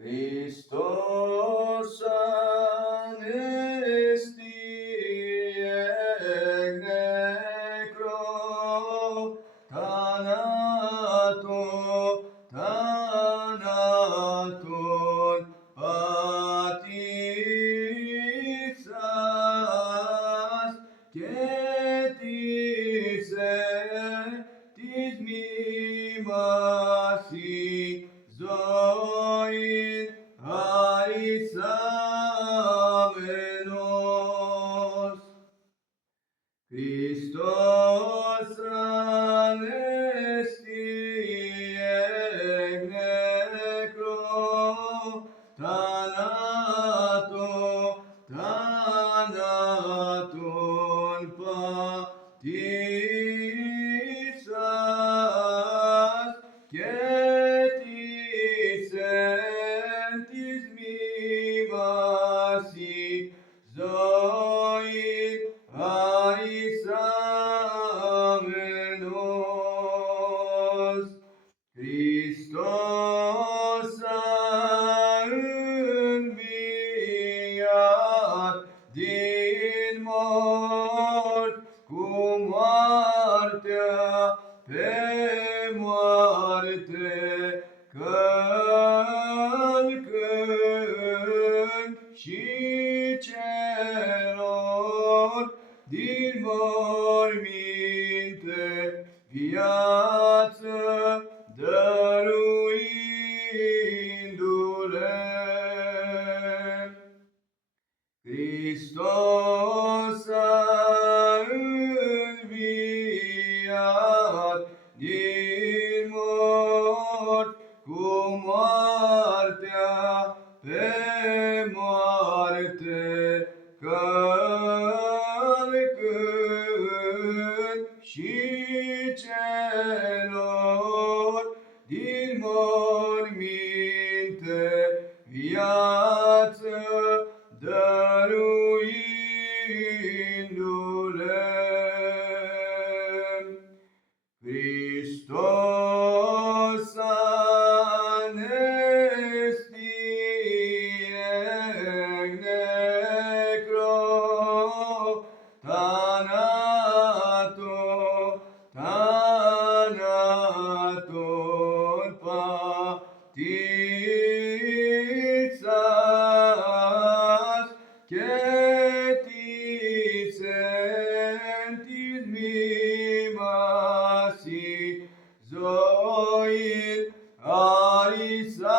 Χριστός ανέστη εκ νεκρό θάνατον πατήσας και της μνήμασι ζωήν αισάμενος. Χριστός ανέστη εκ νεκρό θάνατον πατήσας και της μνήμασι ζωήν αισάμενος. Χριστός αενβιat din mort, cu moartea pe moarte călcând, și celor din morminte viață dăruindu-le. Christos a înviat din mort, cu moartea pe moarte călcând, și celor din morminte viață dăruindu-le. Christos anesti ec necro thanaton patissas και της εν της μνήμασι ζωήν αισάμενος.